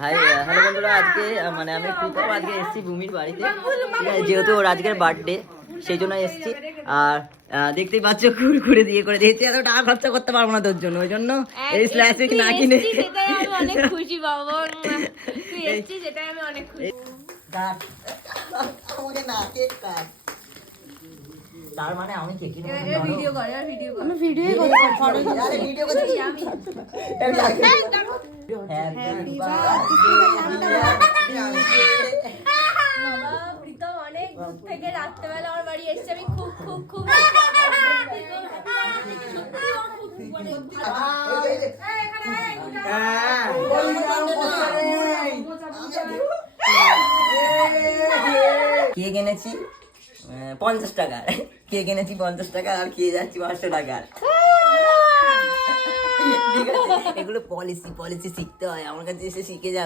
Hi hello বন্ধুরা, আজকে মানে আমি প্রীতম আজকে এসেছি ভূমির বাড়িতে, ঠিক আছে, যেহেতু ওর আজকের বার্থডে সেই জন্য এসেছি। আর দেখতেই পাচ্ছ ঘুরে দিয়ে করে দিয়েছি, এত টাকা খরচা করতে পারবো না তোর জন্য, ওই জন্য এই স্ল্যাশিক না কিনে অনেক খুশি বাবা, তুই এসেছিস সেটাই আমি অনেক খুশি। তার মানে আমি খেকি ভিডিও কর আর ভিডিও কর, আমি ভিডিও করছি, ফটো আরে ভিডিও করছি আমি হ্যাপি বাবা প্রীতম অনেক দূর থেকে রাত্রেবেলা আমার বাড়ি এসেছে, আমি খুব খুব খুব কেক এনেছি 50 টাকার, কেক এনেছি 50 টাকা আর খেয়ে যাচ্ছি 500 টাকার। ঠিক আছে, এগুলো পলিসি শিখতে হয়, আমার কাছে এসে শিখে যাবে।